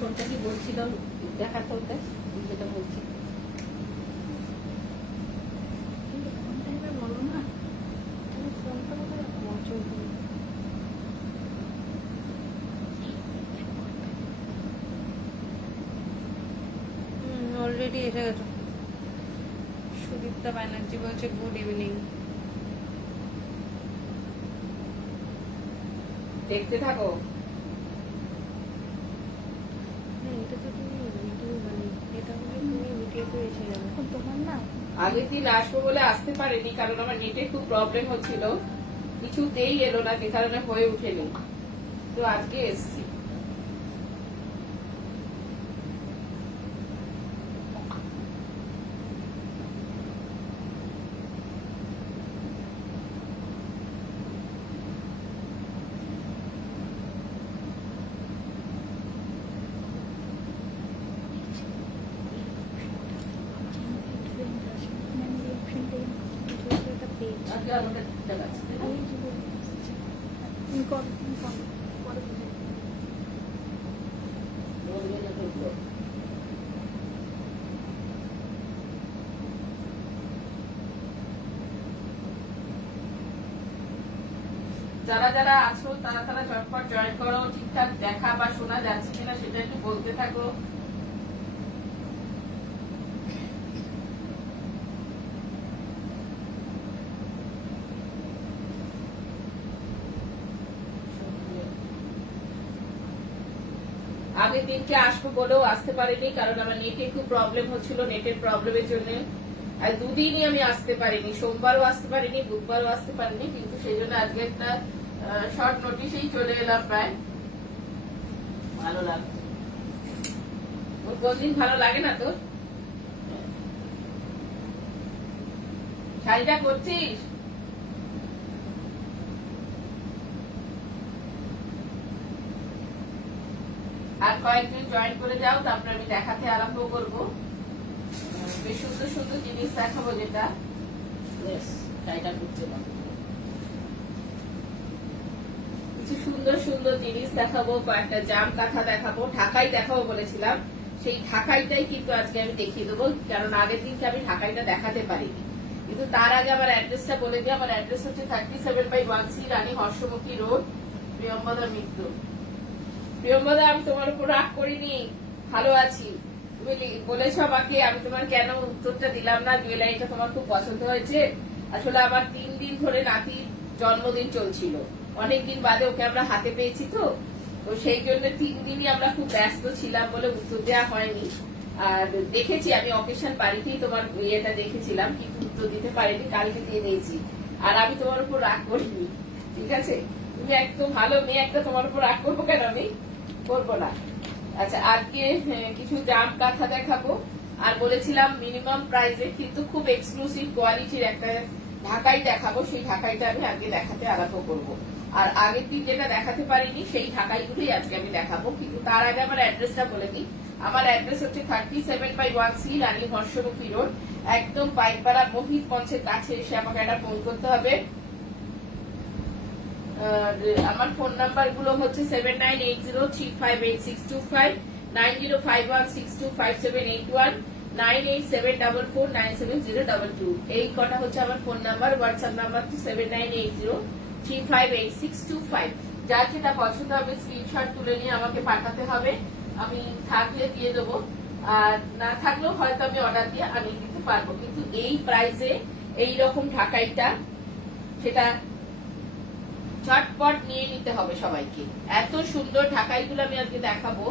কোনটা কি বলছিলাম দেখাতে ওটা যেটা বলছি বলো না অলরেডি এসে গেছে। সুদীপ্তা ব্যানার্জি বলছে গুড ইভিনিং। দেখতে থাকো। এটা তো তুমি ভিডিও এটা হলে তুমি ভিডিও পেয়েছি তোমার না আগের দিন আসবো বলে আসতে পারেনি, কারণ আমার নেটে খুব প্রবলেম হচ্ছিল, কিছুতেই এলো না, যে কারণে হয়ে উঠেনি। তো আজকে এসছি। আজকে আমাদের ঠিকঠাক আছে। যারা যারা আছো তারা তারা ঝটপট জয়েন করো। ঠিকঠাক দেখা বা শোনা যাচ্ছে কিনা সেটা একটু বলতে থাকো। আগের দিনকে আসবো বলেও আসতে পারিনি, কারণ আমার নেটে খুব প্রবলেম হচ্ছিল। নেটের প্রবলেমের জন্য আর দুদিনই আমি আসতে পারিনি, সোমবারও আসতে পারিনি, বুধবারও আসতে পারিনি, কিন্তু সেই জন্য আজকে একটা শর্ট নোটিশেই চলে এলাম। প্রায় ভালো লাগছে। ওর কোনদিন ভালো লাগে না তোর? শাড়িটা করছিস? আর কয়েকদিন জয়েন করে যাও, তারপরে আমি দেখাতে আরম্ভ করবো। বেশ সুন্দর সুন্দর জিনিস দেখাবো, যেটা শাড়িটা করছে না, কিছু সুন্দর সুন্দর জিনিস দেখাবো, কয়েকটা জাম কাঁথা দেখাবো, ঢাকাই দেখাবো বলেছিলাম। সেই ঢাকাইটাই কিন্তু আজকে আমি দেখিয়ে দেবো, কারণ আগের দিনকে আমি ঢাকাইটা দেখাতে পারিনি। কিন্তু তার আগে আমার অ্যাড্রেসটা বলে দিই। আমার অ্যাড্রেস হচ্ছে 37/1C রানী হর্ষমুখী রোড, প্রিয়ম্বদা মিত্র। প্রিয়ম্বদা, আমি তোমার উপর রাগ করিনি, ভালো আছি। তুমি বলেছো আমাকে, আমি তোমার কেন উত্তরটা দিলাম না। জুয়েলারিটা তোমার খুব পছন্দ হয়েছে। আসলে আমার 3 দিন ধরে নাতির জন্মদিন চলছিল, অনেকদিন বাদে ওকে আমরা হাতে পেয়েছি, তো সেই জন্য 3 দিনই আমরা খুব ব্যস্ত ছিলাম বলে উত্তর দেওয়া হয়নি। আর দেখেছি আমি অকেশন বাড়িতেই তোমার ইয়েটা দেখেছিলাম, কিন্তু উত্তর দিতে পারিনি, কালকে দিয়ে দিয়েছি। আর আমি তোমার উপর রাগ করিনি, ঠিক আছে? তুমি একদম ভালো মেয়ে, একটা তোমার উপর রাগ করবো কেন? আমি করবো না। আচ্ছা, আজকে কিছু জাম কাঁথা দেখাবো। আর বলেছিলাম মিনিমাম প্রাইসে কিন্তু খুব এক্সক্লুসিভ কোয়ালিটির একটা ঢাকাই দেখাবো। সেই ঢাকাইটা আমি আজকে দেখাতে আরম্ভ করবো। আর আগের দিন যেটা দেখাতে পারিনি সেই ঢাকাইগুলোই আজকে আমি দেখাবো। কিন্তু তার আগে আমার অ্যাড্রেসটা বলে দিই। আমার অ্যাড্রেস হচ্ছে 37/1C রানী হর্ষমুখী রোড, একদম পাইকপাড়া মোহিত মঞ্চের কাছে এসে আমাকে একটা ফোন করতে হবে। আমার ফোন নাম্বার গুলো হচ্ছে 7980358625, 9051625781, 9874497022। এই কটা হচ্ছে আমার ফোন নাম্বার। হোয়াটসঅ্যাপ নাম্বার হচ্ছে 7980358625। যার যেটা পছন্দ হবে স্ক্রিনশট তুলে নিয়ে আমাকে পাঠাতে হবে। আমি থাকলে দিয়ে দেবো, আর না থাকলেও হয়তো আমি অর্ডার দিয়ে আনিয়ে দিতে পারবো। কিন্তু এই প্রাইসে এইরকম ঢাকাইটা সেটা চটপট নিয়ে নিতে হবে সবাইকে। এত সুন্দর ঢাকাইগুলো আমি আজকে দেখাবো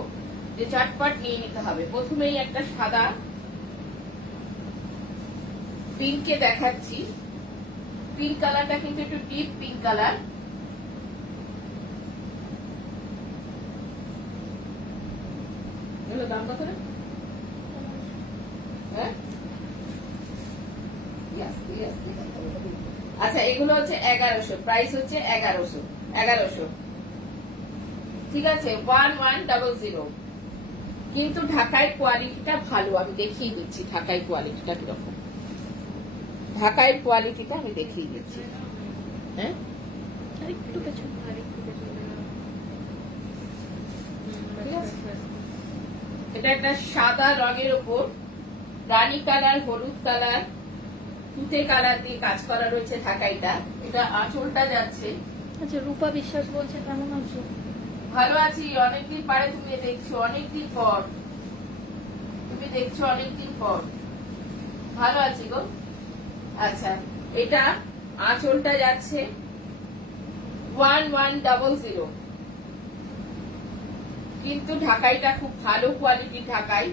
যে চটপট নিয়ে নিতে হবে। প্রথমেই একটা সাদা পিঙ্কে দেখাচ্ছি। পিঙ্ক কালারটা কিন্তু একটু ডিপ পিঙ্ক কালার। দাম কত? হ্যাঁ, আচ্ছা, এগুলো হচ্ছে 1100, প্রাইস হচ্ছে 1100। ঠিক আছে, 1100। কিন্তু ঢাকায় কোয়ালিটিটা ভালো, আমি দেখিয়ে দিচ্ছি ঢাকায় কোয়ালিটিটা কিরকম। ঢাকায় কোয়ালিটিটা আমি দেখিয়ে দিচ্ছি। হ্যাঁ, ঠিক আছে। এটা একটা সাদা রঙের উপর রানী কালার, হলুদ কালার, তুতে কালার দিয়ে কাজ করা রয়েছে ঢাকাইটা। এটা আঁচলটা যাচ্ছে। আচ্ছা, রূপা বিশ্বাস বলছে কেমন আছো? ভালো আছি, অনেকদিন পরে তুমি দেখছো, অনেকদিন পর তুমি দেখছো, অনেকদিন পর। ভালো আছি গো। আচ্ছা, এটা আঁচলটা যাচ্ছে 1100, কিন্তু ঢাকাইটা খুব ভালো কোয়ালিটির ঢাকাই।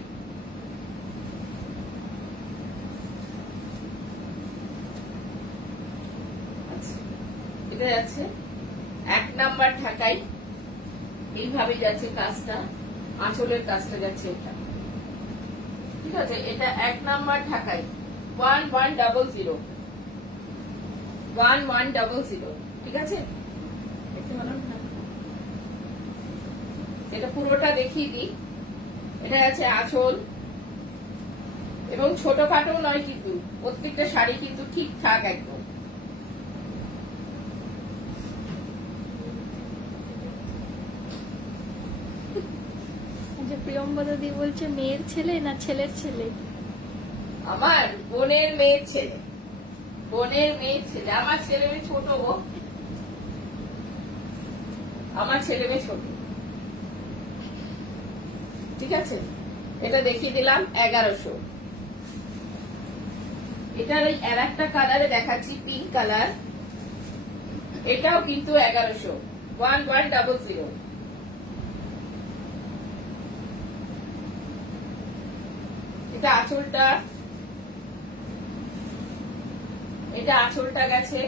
আচ্ছা, এটা যাচ্ছে 1 নাম্বার ঢাকাই। এইভাবে যাচ্ছে কাজটা, আঁচলের কাজটা যাচ্ছে এটা। ঠিক আছে, এটা 1 নাম্বার ঢাকাই 1100, 1100। ঠিক আছে, এটা পুরোটা দেখিয়ে দিই। এটা আছে আঁচল, এবং ছোটখাটো নয় কিন্তু, প্রত্যেকটা শাড়ি কিন্তু ঠিকঠাক একদম। আচ্ছা, প্রিয়ম্বদা দি বলছে মেয়ের ছেলে না ছেলের ছেলে? আমার বোনের মেয়ের ছেলে, বোনের মেয়ের ছেলে। আমার ছেলে মেয়ে ছোট গো, আমার ছেলে মেয়ে ছোট। ঠিক আছে, এটা দেখিয়ে দিলাম 1100। এটার ওই আর একটা কালারে দেখাচ্ছি, পিঙ্ক কালার। এটাও কিন্তু 1100, 1100। এটা আঁচলটা, এটা আঁচলটা গেছে।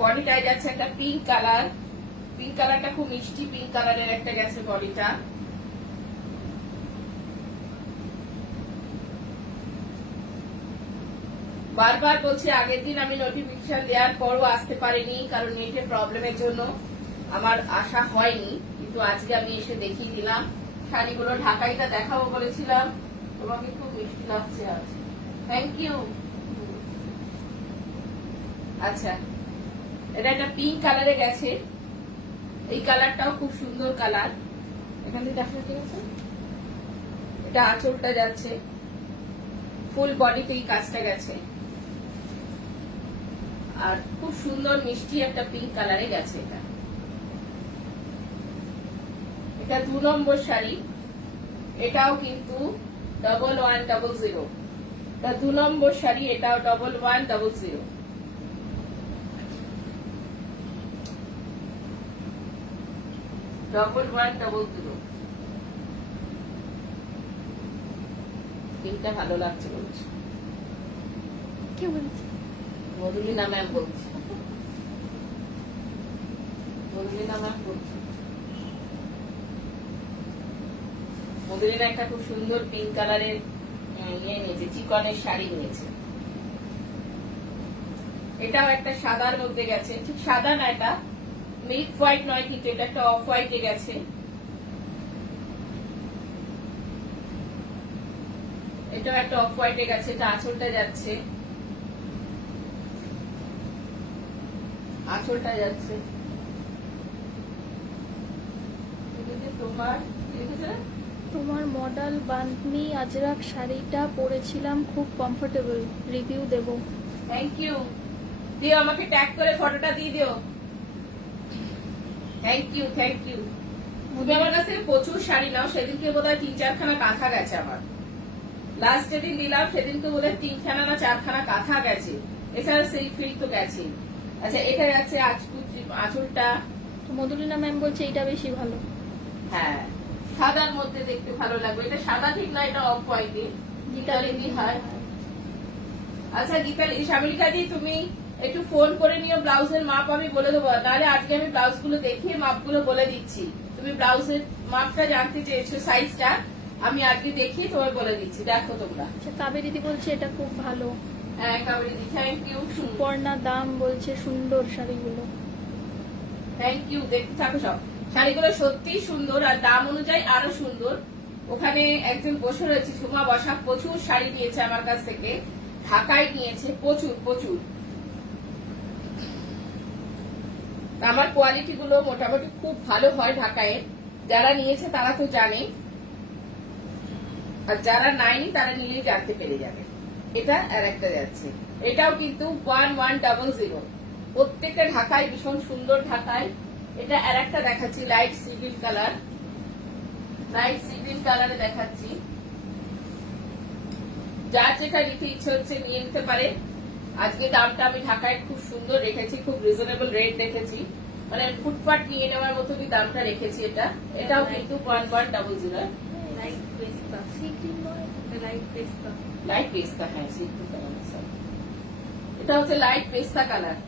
বডিটায় যাচ্ছে একটা পিঙ্ক কালার, পিঙ্ক কালারটা খুব মিষ্টি পিঙ্ক কালারের একটা গেছে বডিটা। বারবার বলছি, আগের দিন আমি নোটিফিকেশন দেওয়ার পরও আসতে পারিনি, কারণ নেটের প্রবলেমের জন্য আমার আসা হয়নি, কিন্তু আজকে আমি এসে দেখিয়ে দিলাম শাড়িগুলো। ঢাকাইটা দেখাবো বলেছিলাম, তোমাকে খুব মিষ্টি লাগছে আজ। Thank you. আচ্ছা, এটা একটা পিঙ্ক কালারে গেছে। এই কালারটাও খুব সুন্দর কালার। এখান থেকে দেখা যাচ্ছে, এটা আঁচলটা যাচ্ছে, ফুল বডিতে এই কাজটা গেছে, আর খুব সুন্দর মিষ্টি একটা পিঙ্ক কালারে গেছে। এটা 2 নম্বর শাড়ি। এটাও কিন্তু 1100। এটা 2 নম্বর শাড়ি, এটাও 1100। পিঙ্কটা ভালো লাগছে বলছি, কে বলছে? মধুলিনা ম্যাম বলছি, মধুলিনা ম্যাম বলছি। মধুলিনা একটা খুব সুন্দর পিঙ্ক কালারের নিয়ে নিয়েছে, চিকনের শাড়ি নিয়েছে। এটাও একটা সাদার মধ্যে গেছে, ঠিক সাদা না, এটা মিল্ক হোয়াইট নয়, কিন্তু এটা একটা অফ হোয়াইটে গেছে। এটাও একটা অফ হোয়াইটে গেছে। এটা আঁচলটা যাচ্ছে, আঁচলটা যাচ্ছে। তোমার মডেল বান্ধনি আজরাক শাড়িটা পরেছিলাম, খুব কমফোর্টেবল, রিভিউ দেব। Thank you. দিও, আমাকে ট্যাগ করে ফটোটা দিয়ে দিও। Thank you, thank you. তুমি আমার কাছে প্রচুর শাড়ি নাও, সেদিনকে বোধহয় 3-4 খানা কাঁথা গেছে আমার। লাস্ট যেদিন দিলাম সেদিনকে বোধহয় 3 খানা না 4 খানা কাঁথা গেছে, এছাড়া সিল্ক ফিল্ক তো গেছে। আচ্ছা, এটা যাচ্ছে আঁচলটা। মধুলিনা ম্যাম বলছে এইটা বেশি ভালো। হ্যাঁ, সাদার মধ্যে দেখতে ভালো লাগবে। এটা সাদা ঠিক না, এটা অফ হোয়াইটে, গীতালি দি হয়। আচ্ছা গীতালি, শামিলিকা দি তুমি একটু ফোন করে নিও, ব্লাউজের মাপ আমি বলে দেবো, নাহলে আজকে আমি ব্লাউজ গুলো দেখিয়ে মাপগুলো বলে দিচ্ছি। তুমি ব্লাউজের মাপটা জানতে চেয়েছো, সাইজটা আমি আজকে দেখিয়ে তোমায় বলে দিচ্ছি, দেখো তোমরা। আচ্ছা, কাবেরী দি বলছে এটা খুব ভালো। হ্যাঁ কাবেরী দি, থ্যাংক ইউ। সুপর্ণা দাম বলছে সুন্দর শাড়িগুলো। থ্যাংক ইউ, দেখতে থাকো সব। শাড়িগুলো সত্যি সুন্দর, আর দাম অনুযায়ী আরো সুন্দর। ওখানে একজন বসে রয়েছে, ঝুমা বসা, প্রচুর শাড়ি নিয়েছে আমার কাছ থেকে, ঢাকায় নিয়েছে প্রচুর প্রচুর। আমার কোয়ালিটি গুলো মোটামুটি খুব ভালো হয় ঢাকায়, যারা নিয়েছে তারা তো জানে, আর যারা নাইনি তারা নিলেই জানতে পেরে যাবে। এটা আর একটা যাচ্ছে, এটাও কিন্তু 1100। প্রত্যেকটা ঢাকায় ভীষণ সুন্দর ঢাকায়। এটা আর একটা দেখাচ্ছি light sea green colour, light sea green কালারে দেখাচ্ছি। যার যেটা নিতে ইচ্ছে হচ্ছে নিয়ে নিতে পারে। আজকে দামটা আমি ঢাকায় খুব সুন্দর রেখেছি, খুব রিজনেবল রেট রেখেছি, মানে ফুটপাট নিয়ে নেওয়ার মতনই দামটা রেখেছি। এটাও কিন্তু 1100। লাইট পেস্তা সি গ্রিন নয়, লাইট পেস্তা। লাইট পেস্তা, হ্যাঁ সি গ্রিন কালার। এটা হচ্ছে লাইট পেস্তা কালার।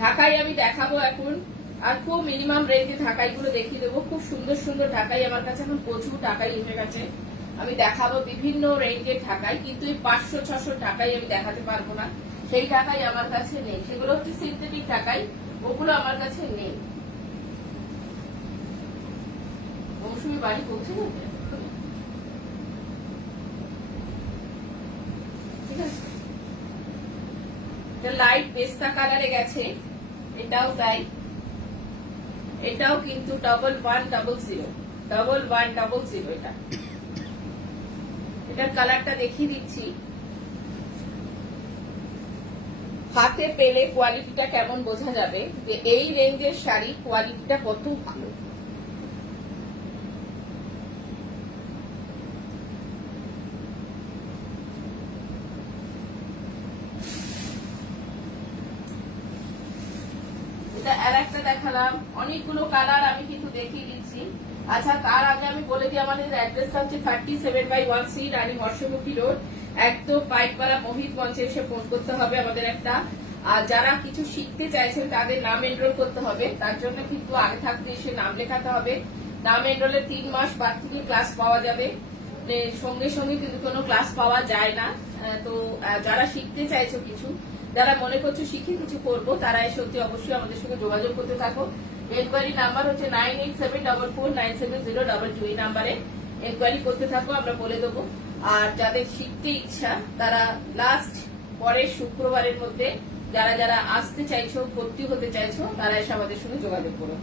ঢাকাই আমি দেখাবো এখন, আর খুব মিনিমাম রেঞ্জে ঢাকাই গুলো দেখিয়ে দেবো। খুব সুন্দর সুন্দর ঢাকাই আমার কাছে এখন প্রচুর ঢাকাই এসে গেছে। আমি দেখাবো বিভিন্ন রেঞ্জের ঢাকাই, কিন্তু এই 500-600 ঢাকাই আমি দেখাতে পারবো না। সেই ঢাকাই আমার কাছে নেই, সেগুলো হচ্ছে সিনথেটিক ঢাকাই, ওগুলো আমার কাছে নেই। মৌসুমি বাড়ি পৌঁছে গেছে, ঠিক আছে। লাইট পেস্তা কালারে গেছে, এটাও তাই। এটাও কিন্তু 1100। এটা এটার কালারটা দেখিয়ে দিচ্ছি, হাতে পেলে কোয়ালিটিটা কেমন বোঝা যাবে যে এই রেঞ্জের শাড়ি কোয়ালিটিটা কত ভালো। আর একটা দেখালাম, অনেকগুলো কালার আমি কিন্তু দেখিয়ে দিচ্ছি। আচ্ছা, তার আগে আমি বলে দিই আমাদের অ্যাড্রেসটা হচ্ছে 37/1C রানী হর্ষমুখী রোড, একদম পাইকপাড়া মোহিত মঞ্চে এসে ফোন করতে হবে আমাদের একটা। আর যারা কিছু শিখতে চাইছেন তাদের নাম এনরোল করতে হবে, তার জন্য কিন্তু আগে থাকতে এসে নাম লেখাতে হবে। নাম এনরোলের 3 মাস বাদ থেকে ক্লাস পাওয়া যাবে, সঙ্গে সঙ্গে কিন্তু কোনো ক্লাস পাওয়া যায় না। তো যারা শিখতে চাইছো কিছু, যারা মনে করছো শিখে কিছু করবো, তারা সত্যি অবশ্যই আমাদের সঙ্গে যোগাযোগ করতে থাকো। এনকোয়ারি নাম্বার হচ্ছে 9874449702। এই নাম্বারে এনকোয়ারি করতে থাকো, আমরা বলে দেবো। আর যাদের শিখতে ইচ্ছা তারা লাস্ট পরের শুক্রবারের মধ্যে যারা যারা আসতে চাইছো, ভর্তি হতে চাইছো, তারা এসে আমাদের সঙ্গে যোগাযোগ করো।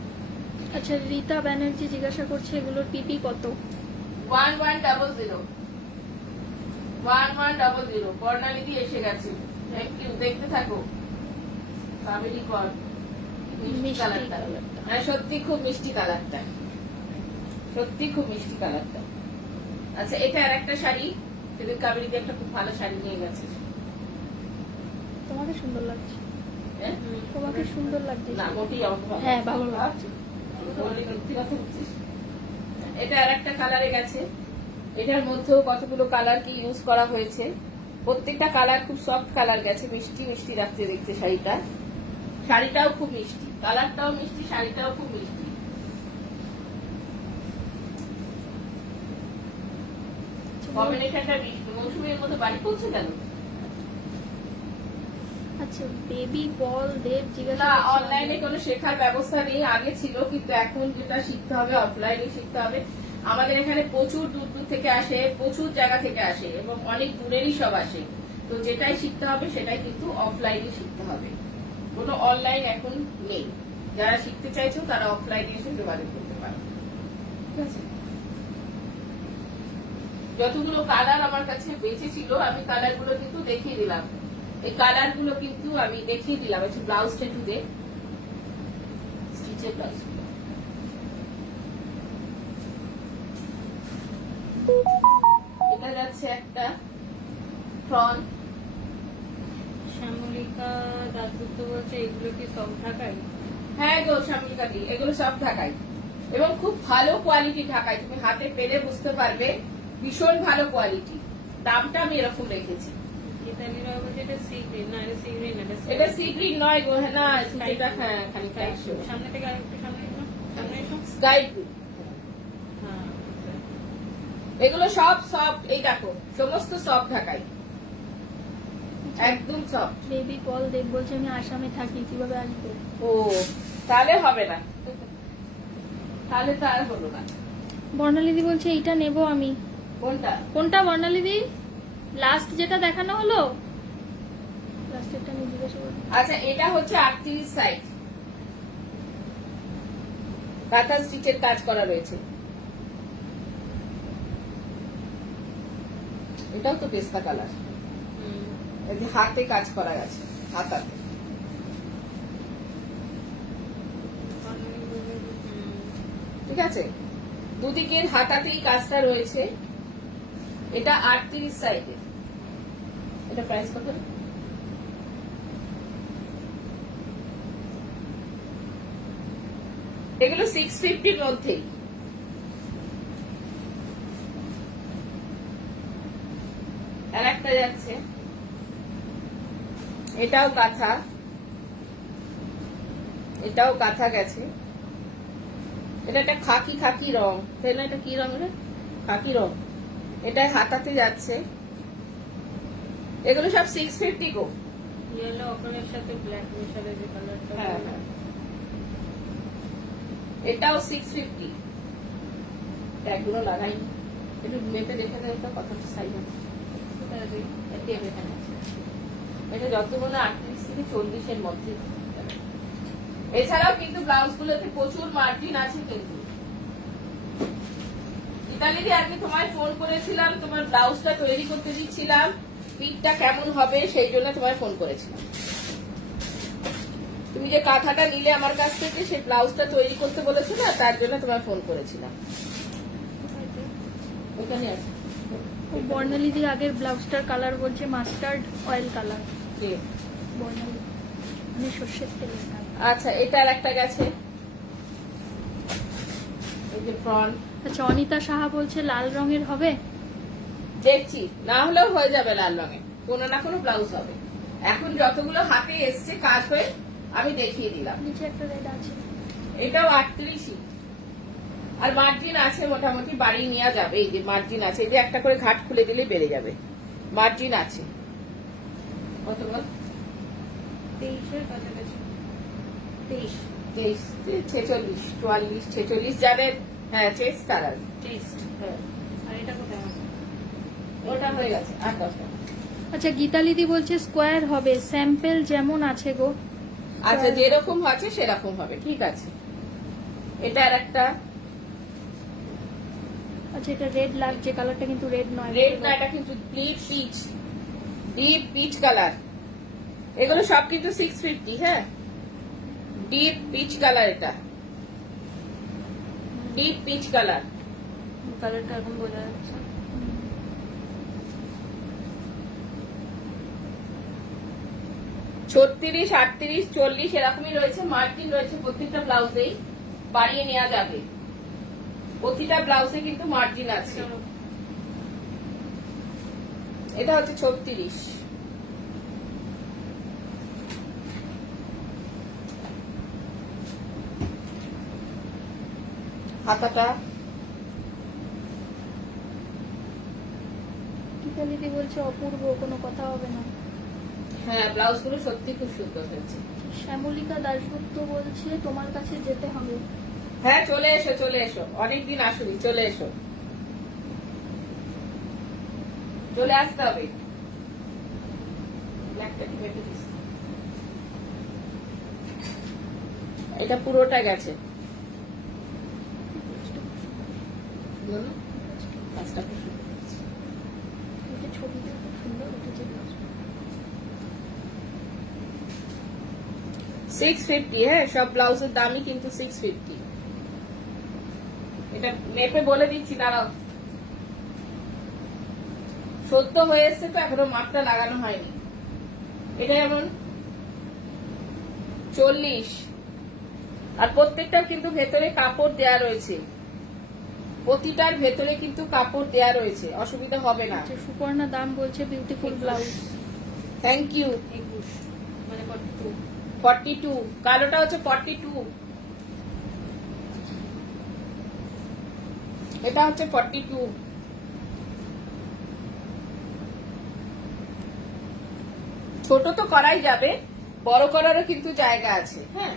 আচ্ছা, রীতা ব্যানার্জি জিজ্ঞাসা করছে এগুলোর পিপি কত? 1100। 1100। বর্ণালিদি এসে গেছে, থ্যাংক ইউ। দেখতে থাকো, কাবেরি কর। মিষ্টি কালারটা, হ্যাঁ সত্যি খুব মিষ্টি কালারটা, সত্যি খুব মিষ্টি কালারটা। আচ্ছা, এটা আর একটা শাড়ি, সেদিন কাবেরিদি একটা খুব ভালো শাড়ি নিয়ে গেছে। তোমাকে সুন্দর লাগছে, হ্যাঁ তোমাকে সুন্দর লাগছে। না, মোটেই আমাকে ভালো। হ্যাঁ, ভালো লাগছে। এটা আর একটা কালারে গেছে, এটার মধ্যেও কতগুলো কালার কি ইউজ করা হয়েছে। প্রত্যেকটা কালার খুব সফট কালার গেছে, মিষ্টি মিষ্টি লাগছে দেখতে শাড়িটা। শাড়িটাও খুব মিষ্টি, কালারটাও মিষ্টি, শাড়িটাও খুব মিষ্টি। কম্বিনেশনটা মিষ্টি। মৌসুমীর মতো বাড়ি পৌঁছে গেল। আচ্ছা, বেবি বল দেব জিজ্ঞাসা না, করছে অনলাইনে কোনো শেখার ব্যবস্থা নেই, আগে ছিল, কিন্তু এখন যেটা শিখতে হবে অফলাইনে শিখতে হবে। আমাদের এখানে প্রচুর দূর দূর থেকে আসে, প্রচুর জায়গা থেকে আসে, এবং অনেক দূরেরই সব আসে। তো যেটাই শিখতে হবে সেটাই কিন্তু অফলাইনে শিখতে হবে, কোনো অনলাইন এখন নেই। যারা শিখতে চাইছো তারা অফলাইনে এসে যোগাযোগ করতে পারো, ঠিক আছে। যতগুলো কালার আমার কাছে বেঁচে ছিল আমি কালার গুলো কিন্তু দেখিয়ে দিলাম। এই কালার গুলো কিন্তু আমি দেখিয়ে দিলাম। একটু ব্লাউজটা একটু দে, স্টিচের ব্লাউজ। এটা যাচ্ছে একটা ফ্রন্ট। শ্যামলিকা দাসগুপ্ত বলছে এগুলো কি সব ঢাকায়? হ্যাঁ গো শ্যামলিকাদি, এগুলো সব ঢাকায়, এবং খুব ভালো কোয়ালিটি ঢাকায়। তুমি হাতে পেলে বুঝতে পারবে, ভীষণ ভালো কোয়ালিটি। দামটা আমি এরকম রেখেছি। ইতালিরা বলছে এটা সি গ্রিন, না এটা সি গ্রিন, এটা সি গ্রিন নয় গো, হ্যাঁ না, এটা হ্যাঁ খানিকটা সামনে থেকে আরেকটু সামনে এসো, সামনে এসো। Sky blue. হ্যাঁ, এগুলো সব সব, এই দেখো সমস্ত সব ঢাকায়, একদম সব। বেবি বল দেব বলছে আমি আসামে থাকি, কিভাবে আসবো? ও, তাহলে হবে না, তাহলে তো আর হলো না। বর্ণালিদি বলছে এইটা নেব আমি। কোনটা? কোনটা বর্ণালিদি? লাস্ট যেটা দেখানো হলো, লাস্টেরটা আমি জিজ্ঞাসা করি। আচ্ছা, এটা হচ্ছে 38 সাইজ, কাঁথা স্টিচের কাজ করা রয়েছে। এটাও তো পেস্তা কালার, এই যে হাতে কাজ করা আছে, হাতাতে। ঠিক আছে, দুদিকের হাতাতেই কাজটা রয়েছে। এটা 38 সাইজের। এটা প্রাইস কত? এগুলো 650 মধ্যেই। আর একটা যাচ্ছে, এটাও কাঁথা, এটাও কাঁথা গেছে। এটা একটা খাকি খাকি রং, তাই না? এটা কি রং রে? খাকি রং। এটা হাতাতে যাচ্ছে। এগুলো সব 650 গো। ইয়েলো অকনের সাথে ব্ল্যাক মিশালে যে কালারটা। হ্যাঁ হ্যাঁ, এটাও 650। ট্যাগগুলো লাগাই, একটু মেপে দেখে দেয় তো কত সাইজ আছে। এটা যতগুলো 38 থেকে 40 এর মধ্যে। এছাড়াও কিন্তু ব্লাউজ গুলোতে প্রচুর মার্জিন আছে। কিন্তু ইতালিদি আজকে তোমায় ফোন করেছিলাম, তোমার ব্লাউজটা তৈরি করতে দিচ্ছিলাম, পিঠটা কেমন হবে সেই জন্য তোমায় ফোন করেছিলাম। তুমি যে কাঁথাটা নিলে আমার কাছ থেকে, সেই ব্লাউজটা তৈরি করতে বলেছিল, তার জন্য তোমায় ফোন করেছিলাম। ওখানে আছে বর্ণালীদি আগের ব্লাউজটার কালার বলছে মাস্টার্ড অয়েল কালার। বর্ণালী মানে সর্ষের তেলের কালার। আচ্ছা, এটা আর একটা গেছে, এই যে ফ্রন্ট। আচ্ছা, অনিতা সাহা বলছে লাল রঙের হবে। দেখছি, না হলেও হয়ে যাবে লাল রঙে, কোনো না কোনো ব্লাউজ হবে। এখন যতগুলো হাতে এসছে কাজ হয়ে আমি দেখিয়ে দিলাম। নিচে একটা রেড আছে, এটাও 38। আর মার্জিন আছে মোটামুটি, বাড়ি নেওয়া যাবে। এই যে মার্জিন আছে, এই যে একটা করে ঘাট খুলে দিলে বেড়ে যাবে, মার্জিন আছে। কত বল? 23-এর কাছাকাছি। 23, 46, 44, 46 যাদের। হ্যাঁ, চেস্ট কালার। টেস্ট। হ্যাঁ, আর এটা কোথায় আছে? ওটা হয়ে গেছে। আর 10টা। আচ্ছা, গীতালিদি বলছে স্কোয়ার হবে, স্যাম্পল যেমন আছে গো। আচ্ছা, যেরকম আছে সেরকম হবে, ঠিক আছে। এটা আর একটা। আচ্ছা, এটা রেড লাগছে, কালারটা কিন্তু রেড নয়। রেড না, এটা কিন্তু deep peach, deep peach colour. এগুলো সব কিন্তু 650। হ্যাঁ, ডিপ পিচ কালার, এটা ডিপ পিচ কালার। কালারটা এখন বোঝা যাচ্ছে। 36, 38, 40 এরকমই রয়েছে। মার্জিন রয়েছে প্রত্যেকটা ব্লাউজেই, বাড়িয়ে নেওয়া যাবে। প্রতিটা ব্লাউজে কিন্তু মার্জিন আছে। এটা হচ্ছে 36। হাতাটা গীতালিদি বলছে অপূর্ব, কোনো কথা হবে না। হ্যাঁ, ব্লাউজ গুলো সত্যি খুব সুন্দর হয়েছে। শ্যামলিকা দাশগুপ্ত বলছে তোমার কাছে যেতে হবে। হ্যাঁ, চলে এসো, চলে এসো, অনেকদিন আসুনি, চলে এসো, চলে আসতে হবে। এটা পুরোটা গেছে। কাজটা খুব সুন্দর হয়েছে। এটা ছবিটা খুব সুন্দর উঠেছে। 650। হ্যাঁ, সব ব্লাউজের দামই কিন্তু 650। এটা মেপে বলে দিচ্ছি, দাঁড়াও। সত্য হয়ে এসছে তো, এখনো মাপটা লাগানো হয়নি। এটা যেমন 40, আর প্রত্যেকটা কিন্তু ভেতরে কাপড় দেয়া রয়েছে, প্রতিটার ভেতরে কিন্তু কাপড় দেয়া রয়েছে, অসুবিধা হবে না। আচ্ছা, সুপর্ণা দাম বলছে বিউটিফুল ব্লাউজ। Thank you. 21 মানে 42। 42, কালোটা হচ্ছে 42, এটা হচ্ছে 42। ছোট তো করাই যাবে, বড় করারও কিন্তু জায়গা আছে। হ্যাঁ,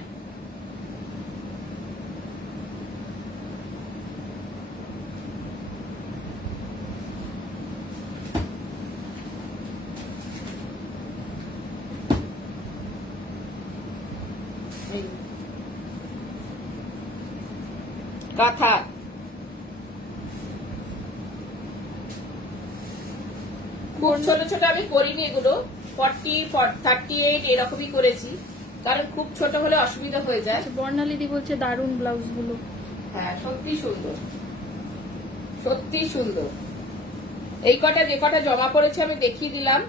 কাঁথা, খুব ছোট ছোট আমি করিনি এগুলো, 40, 38 এরকমই করেছি, কারণ খুব ছোট হলে অসুবিধা হয়ে যায়। আচ্ছা, বর্ণালীদি বলছে দারুণ ব্লাউজ গুলো। হ্যাঁ, সত্যি সুন্দর, সত্যি সুন্দর। এই কটা যে কটা জমা পড়েছে আমি দেখিয়ে দিলাম,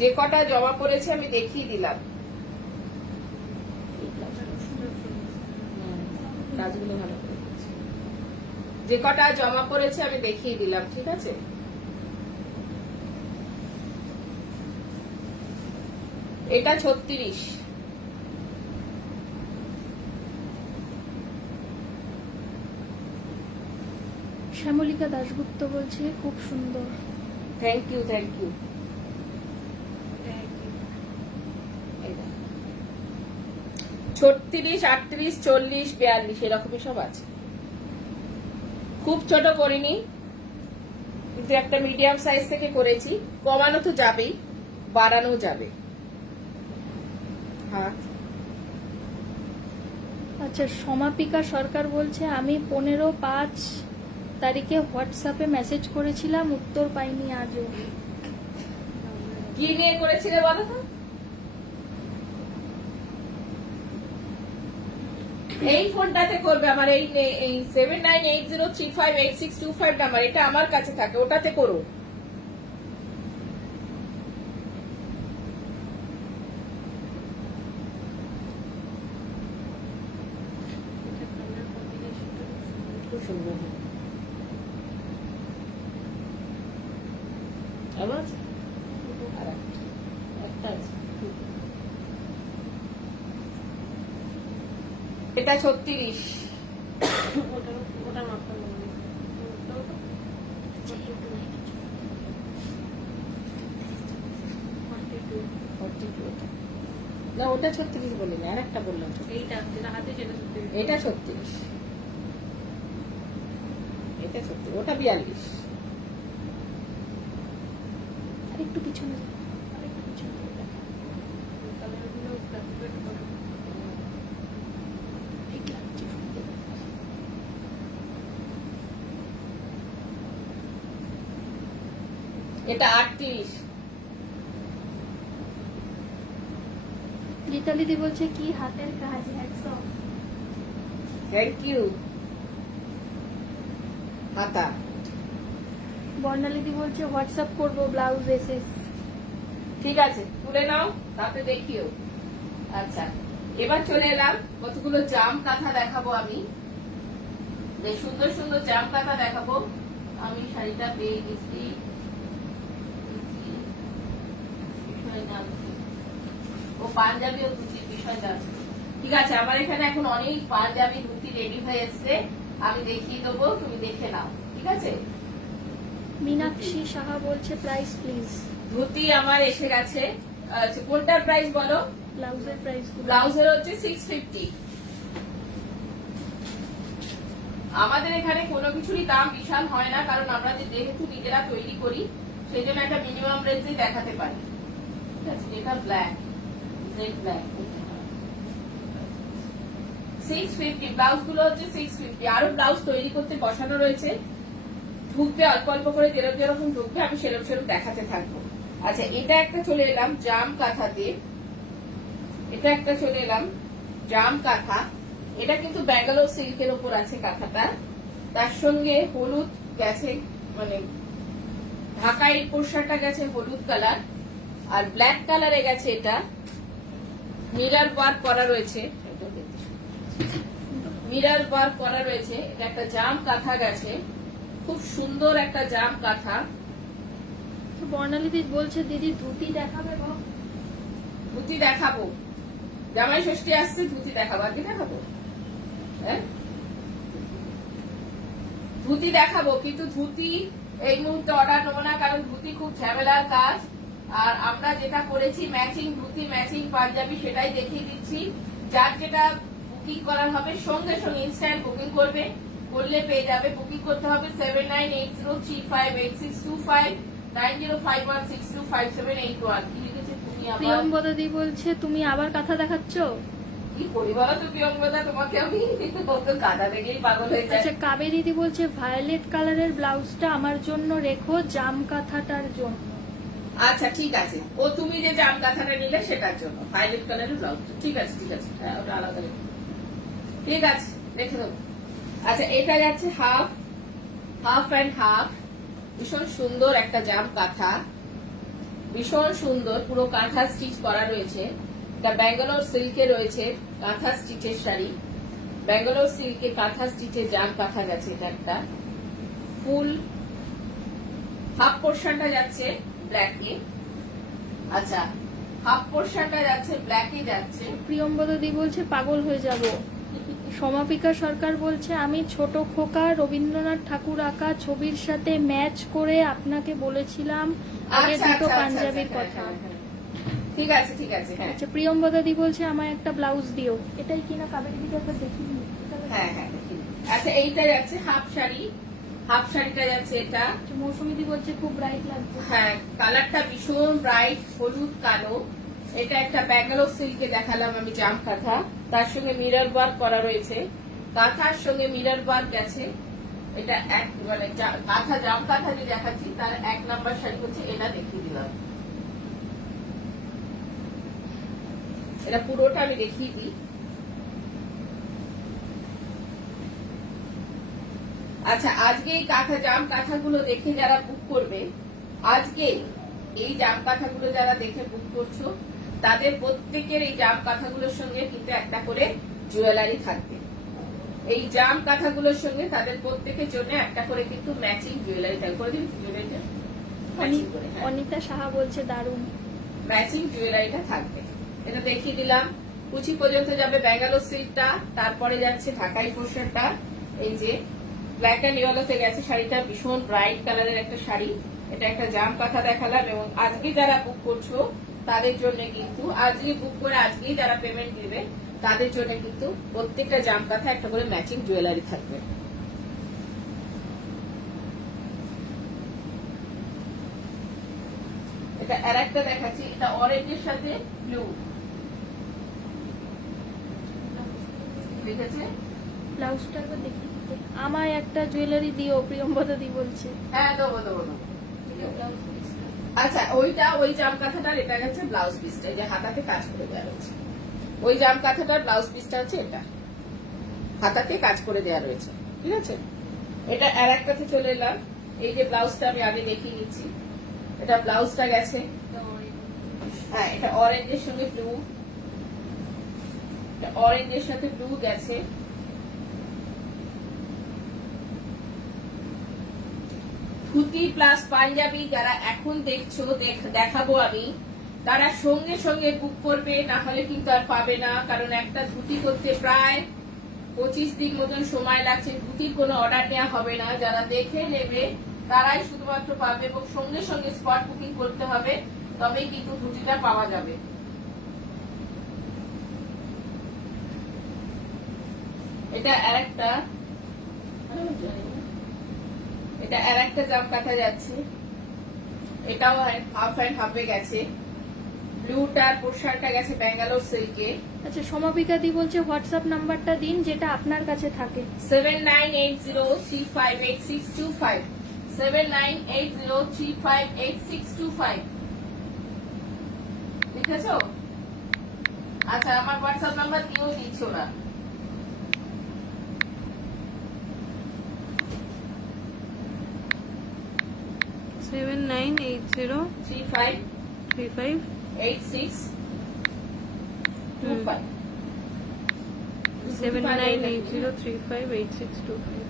যে কটা জমা পড়েছে আমি দেখিয়ে দিলাম। কাজগুলো ভালো করে করছি। যে কটা জমা পড়েছে আমি দেখিয়ে দিলাম, ঠিক আছে। এটা 36, শ্যামলিকা দাশগুপ্ত বলছে খুব সুন্দর। Thank you, thank you. 36, 38, 40, 42 এরকমই সব আছে। খুব ছোট করিনি, কিন্তু একটা মিডিয়াম সাইজ থেকে করেছি। কমানো তো যাবেই, বাড়ানো যাবে। হ্যাঁ, আচ্ছা, সমাপিকা সরকার বলছে আমি 15/5 তারিখে হোয়াটসঅ্যাপে মেসেজ করেছিলাম, উত্তর পাইনি আজও। কি নিয়ে করেছিলে বলো তো? এই ফোনটাতে করবে আমার, এই 7980358625 নাম্বার, এটা আমার কাছে থাকে, ওটাতে করো। খুব সুন্দর। আবার আছে? আর একটা আছে। এটা 36। ওটা মাপটা মনে নেই। না, ওটা 36 বলিনি, আর একটা বললাম। এইটা যেটা হাতে যেটা সত্যি এটা 36, এটা 36, ওটা 42। আর একটু পিছনে যাও, আর একটু পিছনে যাও, দেখো। কালারগুলো ফ্ল্যাকচুয়েট করে। ঠিক লাগছে, সুন্দর। এটা 38। গীতালিদি বলছে কি হাতের কাজ, হ্যাটসঅফ। Thank you. হাতা। বর্ণালীদি বলছে হোয়াটসঅ্যাপ করবো ব্লাউজ এসেস। ঠিক আছে, তুলে নাও, তাতে দেখিও। আচ্ছা, এবার চলে এলাম, কতগুলো জাম কাঁথা দেখাবো আমি। বেশ সুন্দর সুন্দর জাম কাঁথা দেখাবো। আমি শাড়িটা পেয়ে গেছি, বিষয় জানছি। ও পাঞ্জাবি ও ধুতির বিষয় জানছি। ঠিক আছে, আমার এখানে এখন অনেক পাঞ্জাবি ধুতি রেডি হয়ে এসছে, আমি দেখিয়ে দেবো, তুমি দেখে নাও, ঠিক আছে। মীনাক্ষী সাহা বলছে প্রাইস প্লিজ। ধুতি আমার এসে গেছে। আচ্ছা, কোনটার প্রাইস বলো? ব্লাউজের প্রাইস। ব্লাউজের হচ্ছে 650। আমাদের এখানে কোনো কিছুরই দাম বিশাল হয় না, কারণ আমরা যেহেতু নিজেরা তৈরি করি, সেই জন্য একটা মিনিমাম রেঞ্জে দেখাতে পারি, ঠিক আছে। এটা ব্ল্যাক, জেড ব্ল্যাক, 650। ব্লাউজ গুলো হচ্ছে 650। আরো ব্লাউজ তৈরি করতে বসানো রয়েছে, ঢুকবে অল্প অল্প করে, যেরকম ঢুকবে আমি সেরকম দেখাতে থাকবো। আচ্ছা, এটা একটা চলে এলাম জাম কাঁথাতে, এটা একটা চলে এলাম জাম কাঁথা। এটা কিন্তু ব্যাঙ্গালোর সিল্কের উপর আছে কাঁথাটা, তার সঙ্গে হলুদ গেছে, মানে ঢাকাই পোশাকটা গেছে হলুদ কালার, আর ব্ল্যাক কালারে গেছে। এটা মিরার ওয়ার্ক করা রয়েছে, মিরার ওয়ার্ক করা রয়েছে। এটা একটা জাম কাঁথা গেছে, খুব সুন্দর একটা জাম কাঁথা। তো বর্ণালীদি বলছে দিদি ধুতি দেখাবে গো। ধুতি দেখাবো, জামাই ষষ্ঠী আসছে, ধুতি দেখাবো। আর কি দেখাবো? হ্যাঁ, ধুতি দেখাবো, কিন্তু ধুতি এই মুহূর্তে অর্ডার নেবো না, কারণ ধুতি খুব ঝামেলার কাজ। আর আমরা যেটা করেছি ম্যাচিং ধুতি ম্যাচিং পাঞ্জাবি, সেটাই দেখিয়ে দিচ্ছি। যার যেটা বুকিং করার হবে সঙ্গে সঙ্গে ইনস্ট্যান্ট বুকিং করবে, করলে পেয়ে যাবে। বুকিং করতে হবে 7980358625 9051625781। কি লিখেছে? তুমি আবার প্রিয়ঙ্বদা দি বলছে তুমি আবার কাঁথা দেখাচ্ছ। কি করি বলো তো প্রিয়ঙ্কদা, তোমাকে আমি ও তো কাঁথা দেখেই পাগল হয়ে যায়। আচ্ছা কাবেরী দি বলছে ভায়োলেট কালারের ব্লাউজটা আমার জন্য রেখো, জাম কাঁথাটার জন্য। আচ্ছা ঠিক আছে, ও তুমি যে জাম কাঁথাটা নিলে সেটার জন্য ভায়োলেট কালারের ব্লাউজ, ঠিক আছে ঠিক আছে, হ্যাঁ ওটা আলাদা রেখে দেবো। ঠিক আছে রেখে দেবো। আচ্ছা এটা যাচ্ছে হাফ অ্যান্ড হাফ, ভীষণ সুন্দর একটা জাম কাঁথা, ভীষণ সুন্দর, পুরো কাঁথা স্টিচ করা রয়েছে। এটা ব্যাঙ্গালোর সিল্কে রয়েছে কাঁথা স্টিচের শাড়ি, ব্যাঙ্গালোর সিল্কে কাঁথা স্টিচের জাম কাঁথা গেছে। এটা একটা ফুল হাফ পোর্শনটা যাচ্ছে ব্ল্যাকে, আচ্ছা হাফ পোর্শনটা যাচ্ছে ব্ল্যাকে যাচ্ছে। প্রিয়ঙ্বদা দি বলছে পাগল হয়ে যাব। সমাপিকা সরকার বলছে আমি ছোট খোকা রবীন্দ্রনাথ ঠাকুর আঁকা ছবির সাথে ম্যাচ করে আপনাকে বলেছিলাম আগে আচ্ছা, দুটো আচ্ছা, আচ্ছা, পাঞ্জাবির আচ্ছা, কথা। হ্যাঁ, হ্যাঁ, হ্যাঁ। ঠিক আছে ঠিক আছে, হ্যাঁ আচ্ছা প্রিয়ঙ্বদা দি বলছে আমায় একটা ব্লাউজ দিও, এটাই কিনা কাবেরী দিকে একবার দেখিয়ে নিই। হ্যাঁ হ্যাঁ দেখি। আচ্ছা এইটা যাচ্ছে হাফ শাড়ি, হাফ শাড়িটা যাচ্ছে এটা। আচ্ছা, মৌসুমী দি বলছে খুব ব্রাইট লাগছে। হ্যাঁ কালারটা ভীষণ ব্রাইট হলুদ কালো। এটা একটা ব্যাঙ্গালোর সিল্কে দেখালাম আমি জাম কাঁথা, তার সঙ্গে মিরর ওয়ার্ক করা রয়েছে, কাঁথার সঙ্গে মিরর ওয়ার্ক গেছে। এটা এক মানে কাঁথা জাম কাঁথা যে দেখাচ্ছি তার 1 নাম্বার শাড়ি হচ্ছে এটা, দেখিয়ে দিলাম। এটা পুরোটা আমি দেখিয়ে দিই। আচ্ছা আজকে এই কাঁথা জাম কাঁথাগুলো দেখে যারা বুক করবে, আজকে এই জাম কাঁথাগুলো যারা দেখে বুক করছো তাদের প্রত্যেকের এই জাম কাঁথাগুলোর সঙ্গে কিন্তু একটা করে জুয়েলারি থাকবে। এই জাম কাঁথাগুলোর সঙ্গে তাদের প্রত্যেকের জন্য একটা করে কিন্তু ম্যাচিং জুয়েলারি থাকবে। করে দিবি জুয়েলারিটা ম্যাচিং করে, হ্যাঁ। অনিতা সাহা বলছে দারুণ। ম্যাচিং জুয়েলারিটা থাকবে, এটা দেখিয়ে দিলাম। কুচি পর্যন্ত যাবে ব্যাঙ্গালোর সিল্কটা, তারপরে যাচ্ছে ঢাকাই পোর্শনটা। এই যে ব্ল্যাক এন্ড ইয়েলোতে গেছে শাড়িটা, ভীষণ ব্রাইট কালারের একটা শাড়ি। এটা একটা জাম কাঁথা দেখালাম, এবং আজকে যারা বুক করছো তাদের জন্য কিন্তু আজকে বুক করে আজকেই যারা পেমেন্ট দিবে তাদের জন্য কিন্তু প্রত্যেকটা জাম কাঁথা একটা করে ম্যাচিং জুয়েলারি থাকবে। এটা আর একটা দেখাচ্ছি, এটা অরেঞ্জের সাথে ব্লু, ঠিক আছে। ব্লাউজটা একবার দেখি, আমায় একটা জুয়েলারি দিও প্রিয়ঙ্বদা দি বলছে। হ্যাঁ দেবো দেবো দেবো। আচ্ছা ওইটা ওই জাম কাঁথাটার এটা হচ্ছে ব্লাউজ পিসটা, যে হাতাতে কাজ করে দেওয়া রয়েছে। ওই জাম কাঁথাটার ব্লাউজ পিসটা হচ্ছে এটা, হাতাতে কাজ করে দেওয়া রয়েছে, ঠিক আছে। এটা আর একটাতে চলে এলাম। এই যে ব্লাউজটা আমি আগে দেখিয়ে নিচ্ছি, এটা ব্লাউজটা গেছে, হ্যাঁ এটা অরেঞ্জের সঙ্গে ব্লু, অরেঞ্জের সাথে ব্লু গেছে। ধুতি প্লাস পাঞ্জাবি যারা এখন দেখছো দেখাবো আমি, তারা সঙ্গে সঙ্গে বুক করবে, না হলে কিন্তু আর পাবে না। কারণ একটা ধুতি করতে প্রায় 25 দিন মতন সময় লাগছে, ধুতির কোনো অর্ডার নেওয়া হবে না। যারা দেখে নেবে তারাই শুধুমাত্র পাবে, এবং সঙ্গে সঙ্গে স্পট বুকিং করতে হবে, তবেই কিন্তু ধুতিটা পাওয়া যাবে। এটা আরেকটা, এটা আর একটা জাম কাঁথা যাচ্ছে, এটাও হাফ অ্যান্ড হাফে গেছে। ব্লুটার পোশাকটা গেছে ব্যাঙ্গালোর সিল্কে। আচ্ছা সমাপিকা দি বলছে হোয়াটসঅ্যাপ নাম্বারটা দিন যেটা আপনার কাছে থাকে। 7980358625, 7980358625, ঠিক আছে। আচ্ছা আমার হোয়াটসঅ্যাপ নাম্বার দিয়েও দিচ্ছ না। Seven nine eight zero 35 three five 8625, 7980358625।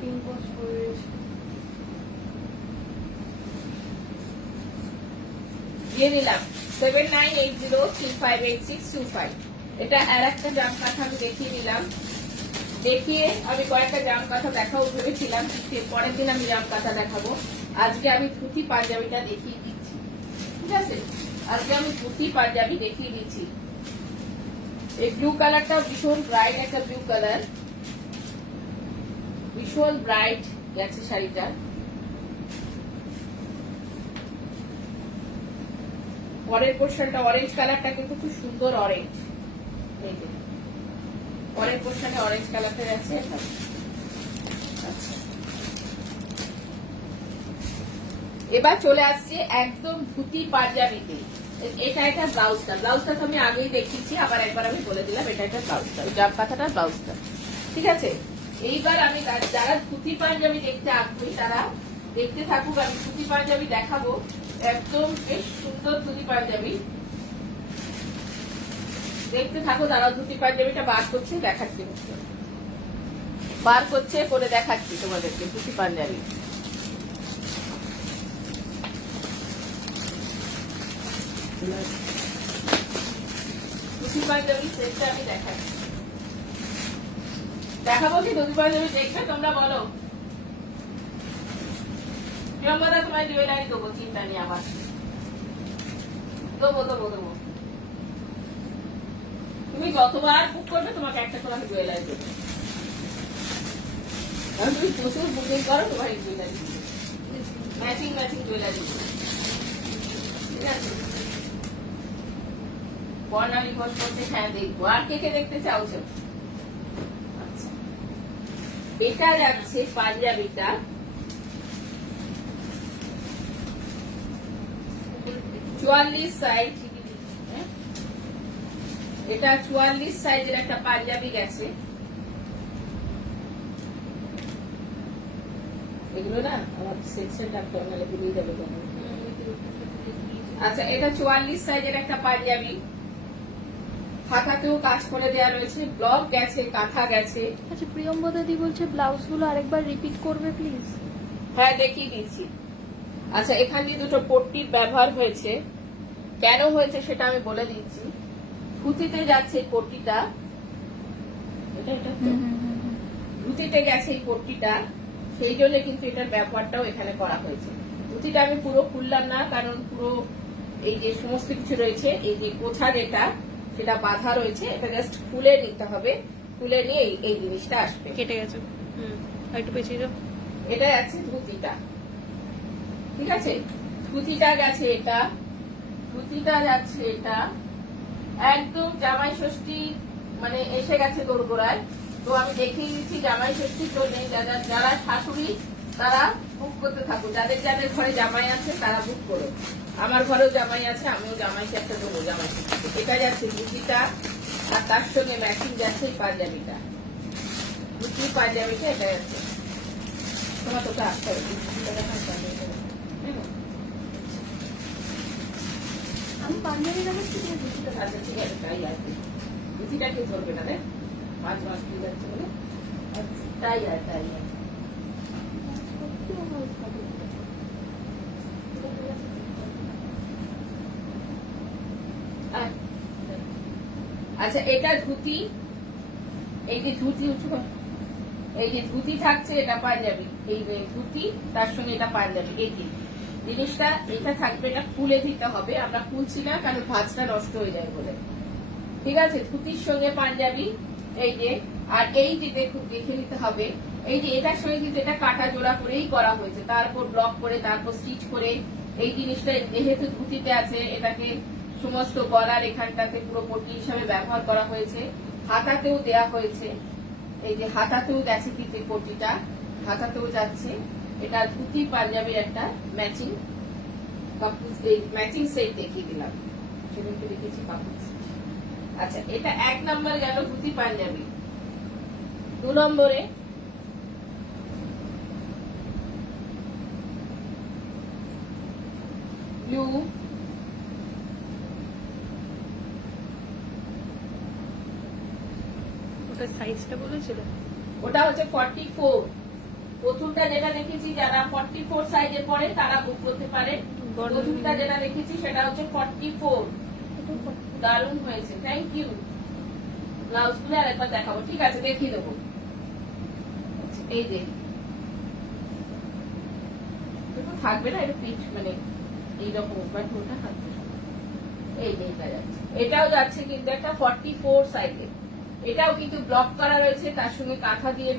পিনপোস্ট হয়ে গেছে। দিয়ে দিলাম 7980358625। এটা আর একটা জাম কাঁথা আমি দেখিয়ে দিলাম। দেখিয়ে আমি কয়েকটা জাম কাঁথা দেখাও ভেবেছিলাম, পরের দিন আমি জাম কাঁথা দেখাবো। আজকে আমি ধুতি পাঞ্জাবিটা দেখিয়ে দিচ্ছি, ঠিক আছে। আজকে আমি ধুতি পাঞ্জাবি দেখিয়ে দিচ্ছি। এই ব্লু কালারটা ভীষণ ব্রাইট একটা ব্লু কালার, ভীষণ ব্রাইট গেছে শাড়িটা। পরের পোর্শনটা অরেঞ্জ কালারটা কিন্তু খুব সুন্দর অরেঞ্জ, এই যে পরের পোর্শনে অরেঞ্জ কালারটা আছে। আচ্ছা, এবার চলে আসছে একদম ধুতি পাঞ্জাবিতে। এটা একটা ব্লাউজটা, ব্লাউজটা তো আমি আগেই দেখিয়েছি, আবার একবার আমি বলে দিলাম এটা একটা ব্লাউজটা, জাম কাঁথাটা ব্লাউজটা, ঠিক আছে। এইবার আমি যারা ধুতি পাঞ্জাবি দেখতে আগ্রহী তারা দেখতে থাকুক, আমি ধুতি পাঞ্জাবি দেখাবো। একদম বেশ সুন্দর ধুতি পাঞ্জাবি, দেখতে থাকো। তারা ধুতি পাঞ্জাবিটা বার করছে, দেখাচ্ছি, বার করছে করে দেখাচ্ছি তোমাদেরকে ধুতি পাঞ্জাবি। ধুতি পাঞ্জাবি সেটটা আমি দেখাচ্ছি, দেখাবো কি ধুতি পাঞ্জাবি দেখবে তোমরা বলো। প্রিয়ঙ্কা তোমার জুয়েলারি দেবো, চিন্তা নেই আমার, দেবো দেবো দেবো। তুমি যতবার বুক করবে তোমাকে একটা করে আমি জুয়েলারি দেবো। তুমি প্রচুর বুকিং করো, তোমার জুয়েলারি ম্যাচিং ম্যাচিং জুয়েলারি, ঠিক আছে। বর্ণালী ঘোষ করতে, হ্যাঁ দেখবো। আর কে কে দেখতে চাওছো? আচ্ছা, এটা যাচ্ছে পাঞ্জাবিটা, চুয়াল্লিশ সাইজ, এটা 44 সাইজের একটা পাঞ্জাবি গেছে। এগুলো না আমার সেকশন ডাক্তার মানে ভুলিয়ে দেবে। আচ্ছা, এটা 44 সাইজের একটা পাঞ্জাবি, হাতাতেও কাজ করে দেওয়া রয়েছে, ব্লক গেছে, কাঁথা গেছে। আচ্ছা, প্রিয়ম্বদা দি বলছে ব্লাউজগুলো আরেকবার রিপিট করবে প্লিজ। হ্যাঁ, দেখিয়ে দিচ্ছি। আচ্ছা, এখান দিয়ে দুটো পট্টির ব্যবহার হয়েছে, কেন হয়েছে সেটা আমি বলে দিচ্ছি। ধুতিতে যাচ্ছে এই পট্টিটা, ধুতিতে গেছে এই পট্টিটা, সেই জন্য কিন্তু এটার ব্যবহারটাও এখানে করা হয়েছে। ধুতিটা আমি পুরো খুললাম না, কারণ পুরো এই যে সমস্ত কিছু রয়েছে, এই যে কোথা যেটা সেটা বাঁধা রয়েছে, এটা জাস্ট খুলে নিতে হবে, খুলে নিয়ে এই জিনিসটা আসবে। কেটে গেছে, একটু পেছিয়ে যাও। এটা যাচ্ছে ধুতিটা, ঠিক আছে। ধুতিটা গেছে এটা, ধুতিটা যাচ্ছে এটা, একদম জামাই ষষ্ঠী মানে এসে গেছে দোরগোড়ায়। তো আমি দেখিয়ে দিচ্ছি জামাই ষষ্ঠীর জন্য যারা শাশুড়ি তারা বুক করতে থাকো, যাদের যাদের ঘরে জামাই আছে তারা বুক করো। আমার ঘরেও জামাই আছে, আমিও জামাইকে একটা দেবো জামাই ষষ্ঠী। এটা যাচ্ছে ধুতিটা, আর তার সঙ্গে ম্যাচিং যাচ্ছে এই পাঞ্জাবিটা, ধুতি পাঞ্জাবিটা এটা যাচ্ছে। তোমার তোকে আসতে হবে, আমি পাঞ্জাবি দেখাচ্ছি, তুমি ধুতিটা দেখাচ্ছো। আচ্ছা ঠিক আছে, তাই আর কি, ধুতিটা কেউ ধরবে না রে, 5 মাস ঠিক যাচ্ছে বলে। আচ্ছা, তাই আর তাই আর আচ্ছা, এটা ধুতি, এই যে ধুতি উঁচু, এই যে ধুতি থাকছে, এটা পাঞ্জাবি, এই যে ধুতি তার সঙ্গে এটা পাঞ্জাবি, এই যে জিনিসটা এটা থাকবে, এটা খুলে দিতে হবে। আমরা খুলছি না কারণ ভাঁজটা নষ্ট হয়ে যায় বলে, ঠিক আছে। ধুতির সঙ্গে পাঞ্জাবি, এই যে, আর এই যে দেখুন দেখে নিতে হবে, এই যে এটার সঙ্গে কিন্তু এটা কাটা জোড়া করেই করা হয়েছে, তারপর ব্লক করে তারপর স্টিচ করে। এই জিনিসটা যেহেতু ধুতিতে আছে, এটাকে সমস্ত গলার এখানটাতে পুরো পট্টি হিসাবে ব্যবহার করা হয়েছে, হাতাতেও দেয়া হয়েছে, এই যে হাতাতেও গেছে কিন্তু পট্টিটা, হাতাতেও যাচ্ছে। এটা ধুতি পাঞ্জাবির একটা ম্যাচিং কাপুস, ম্যাচিং সেট দেখিয়ে দিলাম, সেদিনকে দেখেছি কাপুস। আচ্ছা, এটা 1 নম্বর গেল ধুতি পাঞ্জাবি। 2 নম্বরে ব্লু, ওটার সাইজটা বলেছিল, ওটা হচ্ছে 44। প্রথমটা যেটা দেখেছি যারা 44 সাইজের পরে তারা বুক করতে পারে। প্রথমটা যেটা দেখেছি সেটা হচ্ছে 44। দারুণ হয়েছে, থ্যাংক ইউ। ব্লাউজ গুলো আরেকবার দেখাবো, ঠিক আছে, দেখিয়ে দেবো। এই যে থাকবে না, এটা পিঠ মানে এইরকম, বাট ওটা থাকবে, এই যে এটা যাচ্ছে, এটাও যাচ্ছে কিন্তু একটা 44 সাইজে। এটাও কিন্তু ব্লক করা রয়েছে, তার সঙ্গে কাঁথা দিয়ে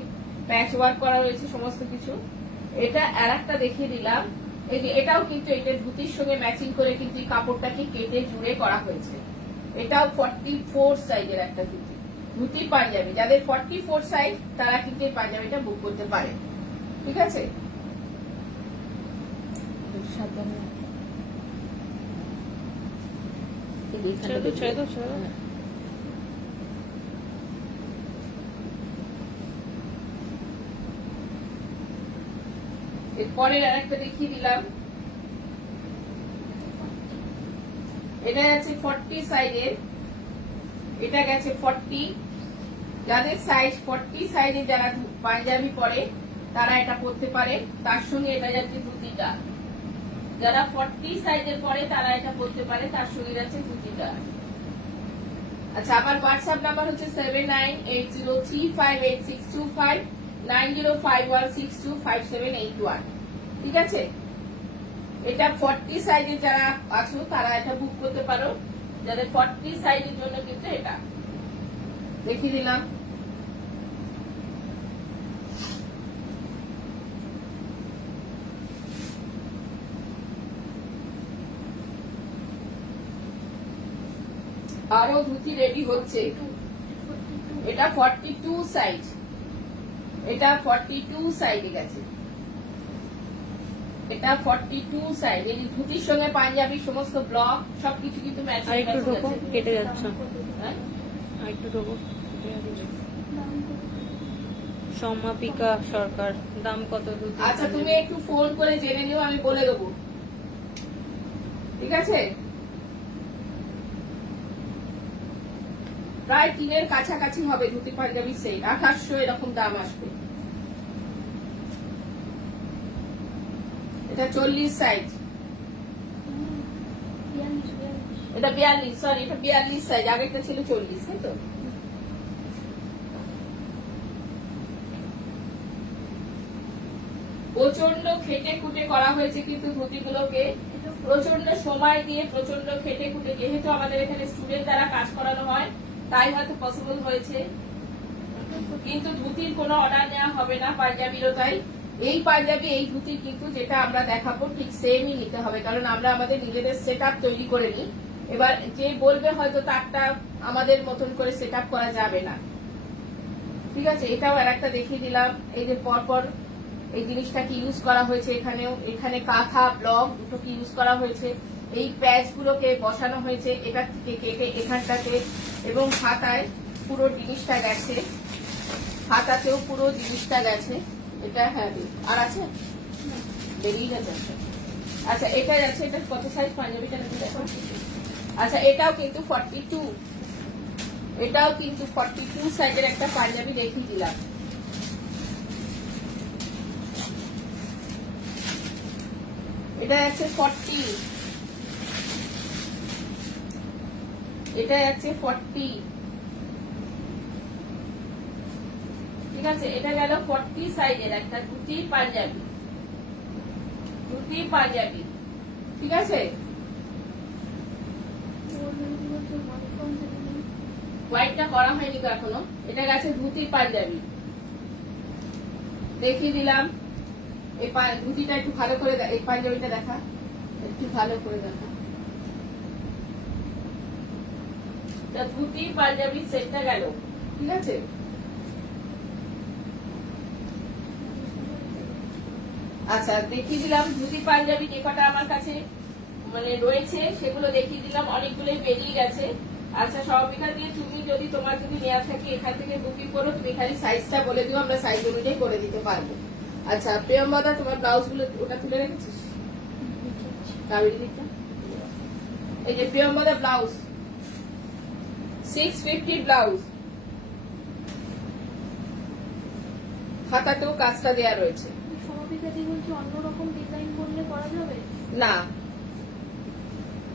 প্যাচ ওয়ার্ক করা রয়েছে সমস্ত কিছু। এটা আর একটা দেখিয়ে দিলাম, এই যে এটাও কিন্তু এটা ধুতির সঙ্গে ম্যাচিং করে কিন্তু এই কাপড়টাকে কেটে জুড়ে করা হয়েছে। এটাও 44 সাইজের একটা ধুতি, ধুতি পাঞ্জাবি। যাদের 44 সাইজ তারা কিন্তু এই পাঞ্জাবিটা বুক করতে পারে, ঠিক আছে। এরপরের আর একটা দেখিয়ে দিলাম, এটা আছে 40 সাইজের, এটা গেছে 40। যাদের সাইজ 40 সাইজের যারা পাঞ্জাবি পরে তারা এটা পরতে পারে, তার সঙ্গে এটা যাচ্ছে ধুতিটা। যারা 40 সাইজের পরে তারা এটা পরতে পারে, তার সঙ্গে যাচ্ছে ধুতিটা। আচ্ছা, আমার হোয়াটসঅ্যাপ নাম্বার হচ্ছে 7980358625 9051625781, ঠিক আছে। এটা 40 সাইজের যারা আছো তারা এটা বুক করতে পারো। যাদের 40 সাইজের জন্য কিন্তু এটা দেখিয়ে দিলাম। আরো ধুতি রেডি হচ্ছে। এটা 42 সাইজ, এটা 42 সাইজে গেছে, এটা 42 সাইজ। এই ধুতির সঙ্গে পাঞ্জাবি সমস্ত ব্লক সবকিছু কিন্তু ম্যাচ আর একটু ঢোকো, কেটে যাচ্ছে। হ্যাঁ, আর একটু ঢোকো, সমাপিকা সরকার, দাম কত ধুতি? আচ্ছা তুমি একটু ফোন করে জেনে নিও, আমি বলে দেবো, ঠিক আছে। প্রায় 3-এর কাছাকাছি হবে ধুতি পাঞ্জাবি সেট, 2800 এরকম দাম আসবে। এটা 40 সাইজ, এটা 42, সরি এটা 42 সাইজ, আগেরটা ছিল 40, তাই তো। প্রচন্ড খেটে খুটে করা হয়েছে কিন্তু ধুতিগুলোকে, প্রচন্ড সময় দিয়ে প্রচন্ড খেটে খুটে, যেহেতু আমাদের এখানে স্টুডেন্ট দ্বারা কাজ করানো হয় তাই হয়তো পসিবল হয়েছে, কিন্তু ধুতির কোনো অর্ডার নেওয়া হবে না, পাঞ্জাবিরও তাই। এই পাঞ্জাবি এই ধুতি কিন্তু যেটা আমরা দেখাবো ঠিক সেমই নিতে হবে, কারণ আমরা আমাদের নিজেদের সেট তৈরি করে নিই। এবার যে বলবে হয়তো তারটা আমাদের মতন করে সেট করা যাবে না, ঠিক আছে। এটাও আর একটা দেখিয়ে দিলাম, এই যে পরপর এই জিনিসটাকে ইউজ করা হয়েছে, এখানেও এখানে কাঁথা ব্লক দুটোকে ইউজ করা হয়েছে। এই প্যাচ গুলোকে বসানো হয়েছে এটা থেকে কেটে এখানটাতে, এবং হাতায় পুরো জিনিসটা গেছে, হাতাতেও পুরো জিনিসটা গেছে। এটা হ্যাঁ আর আছে, বেরিয়ে গেছে। আচ্ছা এটা যাচ্ছে, এটা কত সাইজ পাঞ্জাবিটা নাকি দেখো। আচ্ছা এটাও কিন্তু 42, এটাও কিন্তু 42 সাইজের একটা পাঞ্জাবি দেখিয়ে দিলাম। এটা আছে 40, এটা আছে 40, ঠিক আছে। এটা গেল 40 সাইজের একটা ধুতি পাঞ্জাবি, ধুতি পাঞ্জাবি, ঠিক আছে। হোয়াইটটা করা হয়নি তো এখনো। এটা গেছে ধুতি পাঞ্জাবি, দেখিয়ে দিলাম। এই ধুতিটা একটু ভালো করে, এই পাঞ্জাবিটা দেখা, একটু ভালো করে দেখা। ধুতি পাঞ্জাবি সেটটা গেল, ঠিক আছে। আচ্ছা দেখিয়ে দিলাম ধুতি পাঞ্জাবি যে কটা আমার কাছে মানে রয়েছে সেগুলো দেখিয়ে দিলাম, অনেকগুলোই বেরিয়ে গেছে। আচ্ছা সবাইকার দিয়ে তুমি যদি তোমার যদি নেওয়া থাকে এখান থেকে বুকিং করো, তুমি খালি সাইজটা বলে দিও, আমরা সাইজ অনুযায়ী করে দিতে পারবো। আচ্ছা প্রিয়ম্বদা তোমার ব্লাউজ গুলো ওটা তুলে রেখেছিস, এই যে প্রিয়ম্বদা ব্লাউজ 650 ব্লাউজ, হাতাতেও কাজটা দেওয়া রয়েছে। না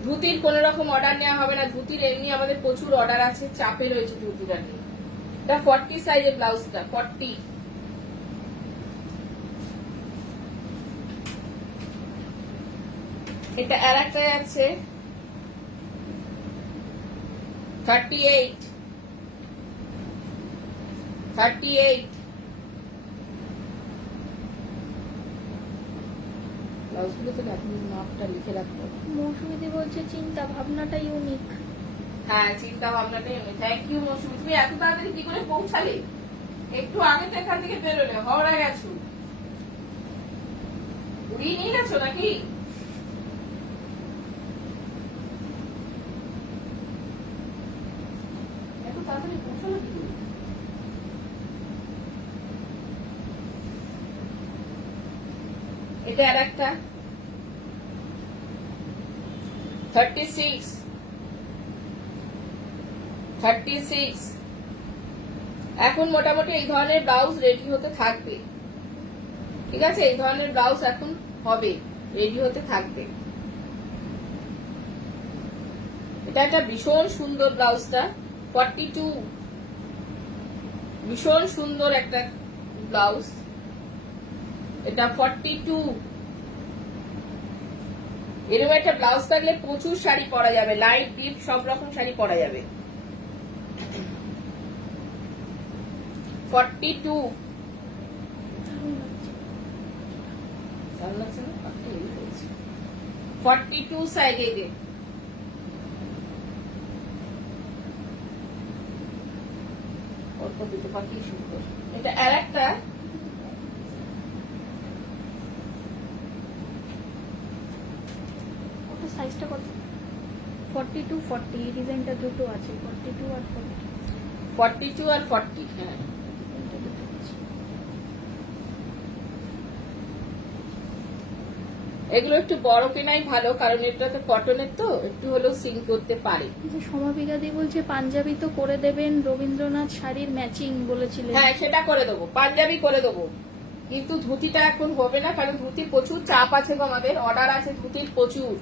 ধুতির কোন রকম অর্ডার নেওয়া হবে না, ধুতির এমনি আমাদের প্রচুর অর্ডার আছে, চাপে রয়েছে ধুতিটা নিয়ে। এটা 40 সাইজের ব্লাউজটা 40। এটা আর একটা আছে 38, 38 ব্লাউজগুলো তো এখন মাপটা লিখে রাখবো। মৌসুমীদি বলছে চিন্তা ভাবনাটা ইউনিক। হ্যাঁ, চিন্তা ভাবনাটাই আমি। থ্যাংক ইউ মৌসুমী, তুমি এত তাড়াতাড়ি কি করে পৌঁছালে? একটু আগে তো এখান থেকে বেরোলে, হাওড়া গেছো, উড়িয়ে নিয়ে গেছো নাকি? এত তাড়াতাড়ি পৌঁছালো কি করে? এটা আর একটা 36 এখন মোটামুটি এই ধরনের ব্লাউজ রেডি হতে থাকবে। ঠিক আছে, এই ধরনের ব্লাউজ এখন হবে, রেডি হতে থাকবে। এটা একটা ভীষণ সুন্দর ব্লাউজটা, 42, ভীষণ সুন্দর একটা ব্লাউজ। এটা 42। এরকম একটা ব্লাউজ থাকলে প্রচুর শাড়ি পরা যাবে, লাইট ডিপ সব রকম শাড়ি পরা যাবে। 42 42 সাইজে দে। অল্প দুটো পাখি সুন্দর। এটা আর একটা সাইজটা কত? 42 40, এই ডিজাইনটা দুটো আছে, 42 আর 40। 42 আর 40। হ্যাঁ, ডিজাইনটা দুটো আছে। এগুলো একটু বড় কেনাই ভালো, কারণ এটা তো কটনের, তো একটু হলেও সিঙ্ক করতে পারে। যে সমাপিকা দি বলছে পাঞ্জাবি তো করে দেবেন, রবীন্দ্রনাথ শাড়ির ম্যাচিং বলেছিলেন। হ্যাঁ, সেটা করে দেবো, পাঞ্জাবি করে দেবো, কিন্তু ধুতিটা এখন হবে না, কারণ ধুতির প্রচুর চাপ আছে গো, আমাদের অর্ডার আছে ধুতির প্রচুর।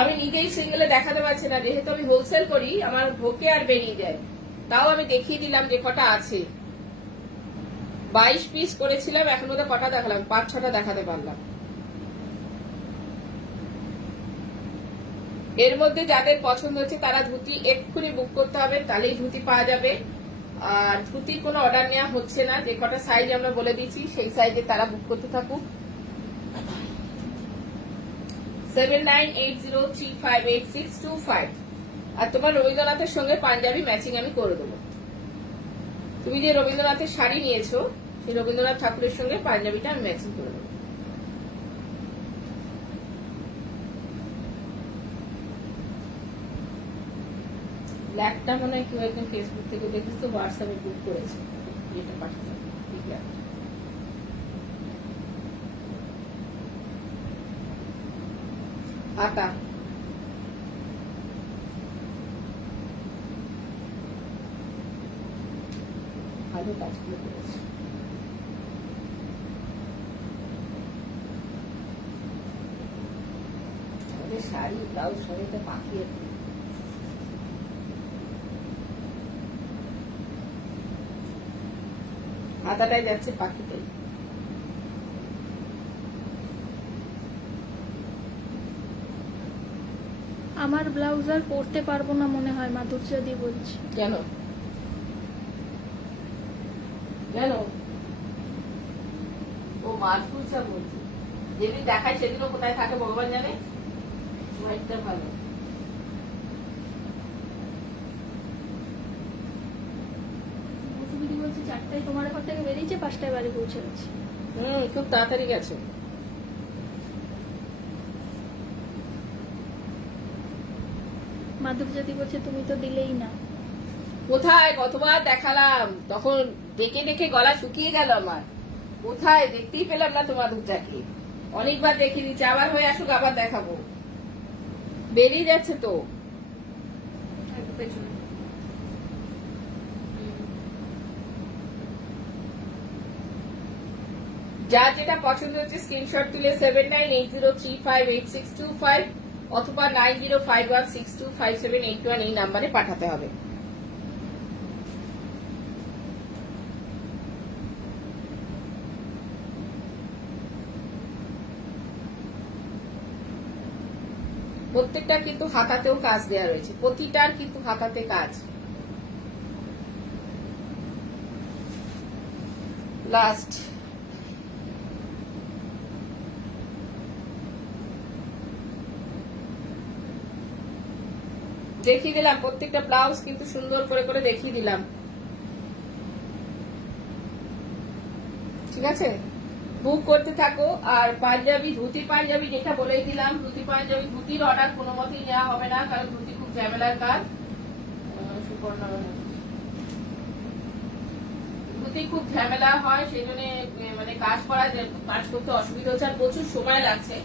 আমি নিজেই সিঙ্গেলে দেখাতে পারছি না, যেহেতু আমি হোলসেল করি, আমার ঢোকে আর বেরিয়ে যায়। তাও আমি দেখিয়ে দিলাম যে কটা আছে। 22 পিস করেছিলাম, এখন ওদের কটা দেখালাম, 5-6টা দেখাতে পারলাম। এর মধ্যে যাদের পছন্দ হচ্ছে তারা ধুতি এক্ষুনি বুক করতে হবে, তাহলেই ধুতি পাওয়া যাবে। আর ধুতির কোনো অর্ডার নেওয়া হচ্ছে না, যে কটা সাইজ আমরা বলে দিচ্ছি সেই সাইজে তারা বুক করতে থাকুক। 7980358625। আর তোমার রবীন্দ্রনাথের সঙ্গে পাঞ্জাবি ম্যাচিং আমি করে দেবো। তুমি যে রবীন্দ্রনাথের শাড়ি নিয়েছো, সেই রবীন্দ্রনাথ ঠাকুরের সঙ্গে পাঞ্জাবিটা আমি ম্যাচিং করে দেবো। ব্ল্যাকটা মনে হয় কেউ একদম ফেসবুক থেকে দেখিস তো, হোয়াটসঅ্যাপে বুক করেছে, এটা পাঠাতে হবে। ঠিক আছে, হাতা ভালো কাজগুলো করেছে। আমাদের শাড়ি ব্লাউজ সবাইতে পাকিয়ে হাতাটাই যাচ্ছে পাখিটাই। আমার ব্লাউজ আর পরতে পারবো না মনে হয়, মাধুর্যদি বলছে। কেন কেন? ও মারফুলসা বলছে, যেদিন দেখায় সেদিনও কোথায় থাকে ভগবান জানে। হোয়াইটটা ভালো। মৌসুমীদি বলছে 4টায় তোমার ঘর থেকে বেরিয়েছে, 5টায় বাড়ি পৌঁছে গেছে। খুব তাড়াতাড়ি গেছে। মাধুর্যদি বলছে তুমি তো দিলেই না। কোথায় কতবার দেখালাম, তখন ডেকে ডেকে গলা শুকিয়ে গেল আমার। কোথায় দেখতেই পেলাম না তোমার দুটাকে, অনেকবার দেখিয়ে দিচ্ছি, আবার হয়ে আসুক আবার দেখাবো। বেরিয়ে যাচ্ছে তো পেছনে। যার যেটা পছন্দ হচ্ছে স্ক্রিনশট তুলে 7980358625 অথবা 9051625781 এই নাম্বারে পাঠাতে হবে। প্রত্যেকটা কিন্তু হাতাতেও কাজ দেওয়া রয়েছে, প্রতিটার কিন্তু হাতাতে কাজ। লাস্ট দেখিয়ে দিলাম প্রত্যেকটা ব্লাউজ কিন্তু সুন্দর করে করে দেখিয়ে দিলাম, ঠিক আছে? বুক করতে থাকো। আর পাঞ্জাবি, ধুতি পাঞ্জাবি যেটা বলেই দিলাম, ধুতি পাঞ্জাবি, ধুতির অর্ডার কোনো মতেই নেওয়া হবে না, কারণ ধুতি খুব ঝামেলার কাজ। সুপর্ণা, ধুতি খুব ঝামেলা হয়, সেই জন্য মানে কাজ করতে অসুবিধা হচ্ছে, আর প্রচুর সময় লাগছে।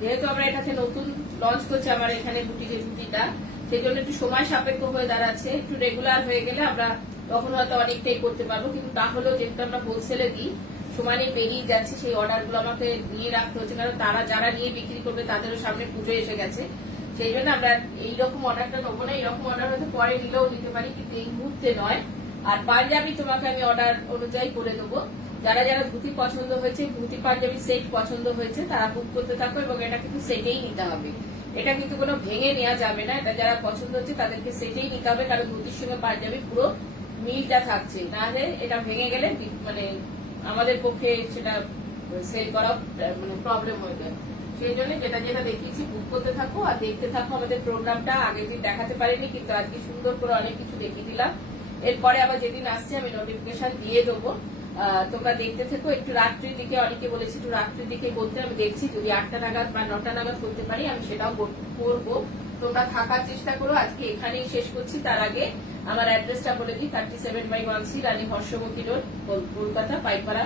যেহেতু আমরা এটাতে নতুন লঞ্চ করছি আমার এখানে বুটিকে ধুতিটা, সেই জন্য একটু সময় সাপেক্ষ হয়ে দাঁড়াচ্ছে। একটু রেগুলার হয়ে গেলে আমরা তখন হয়তো অনেকটাই করতে পারবো, কিন্তু তাহলেও যেহেতু আমরা হোলসেলে দিই, সমানে পেরিয়ে যাচ্ছে, সেই অর্ডার গুলো আমাকে নিয়ে রাখতে হচ্ছে, কারণ তারা যারা নিয়ে বিক্রি করবে তাদেরও সামনে পুজো এসে গেছে। সেই জন্য আমরা এইরকম অর্ডারটা নেবো না, এইরকম অর্ডার হয়তো পরে নিলেও নিতে পারি, কিন্তু এই মুহূর্তে নয়। আর পাঞ্জাবি তোমাকে আমি অর্ডার অনুযায়ী করে দেবো। যারা যারা ধুতি পছন্দ হয়েছে, ধুতি পাঞ্জাবি সেট পছন্দ হয়েছে, তারা বুক করতে থাকো, এবং এটা কিন্তু সেটেই নিতে হবে, এটা কিন্তু কোনো ভেঙে নেওয়া যাবে না। এটা যারা পছন্দ হচ্ছে তাদেরকে সেটেই নিতে হবে, কারণ ধুতির সঙ্গে পাঞ্জাবি পুরো মিলটা থাকছে, না হলে এটা ভেঙে গেলে মানে আমাদের পক্ষে সেটা সেল করা মানে প্রবলেম হয়ে যায়। সেই জন্য যেটা যেটা দেখিয়েছি বুক করতে থাকো আর দেখতে থাকো আমাদের প্রোগ্রামটা। আগের দিন দেখাতে পারিনি, কিন্তু আজকে সুন্দর করে অনেক কিছু দেখিয়ে দিলাম। এরপরে আবার যেদিন আসছে আমি নোটিফিকেশন দিয়ে দেবো, তোমরা দেখতে থেকো। একটু রাত্রির দিকে অনেকে বলেছি, একটু রাত্রির দিকে করতে, আমি দেখছি যদি 8টা নাগাদ বা 9টা নাগাদ করতে পারি আমি সেটাও করবো। তোমরা থাকার চেষ্টা করো। আজকে এখানেই শেষ করছি। তার আগে আমার অ্যাড্রেসটা বলে দিই, 37/1C রানী হর্ষবতী রোড, কলকাতা, পাইকপাড়া,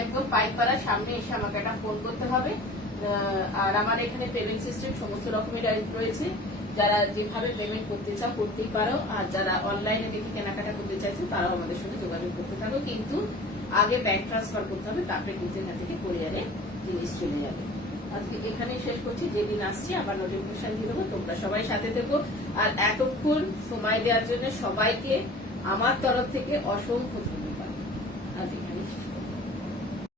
একদম পাইকপাড়া সামনে এসে আমাকে একটা ফোন করতে হবে। আর আমার এখানে পেমেন্ট সিস্টেম সমস্ত রকমের রয়েছে, যারা যেভাবে পেমেন্ট করতে চাও করতেই পারো, আর যারা অনলাইনে দেখে কেনাকাটা করতে চাইছো তারাও আমাদের সঙ্গে যোগাযোগ করতে থাকো, কিন্তু আগে ব্যাংক ট্রান্সফার করতে হবে, তারপরে কিন্তু এখান থেকে কোরিয়ারে জিনিস চলে যাবে। আজকে এখানেই শেষ করছি। যেদিন আসছি আবার নোটিফিকেশন দিয়ে দেবো, তোমরা সবাই সাথে থেকো। আর এতক্ষণ সময় দেওয়ার জন্য সবাইকে আমার তরফ থেকে অসংখ্য ধন্যবাদ। আজকে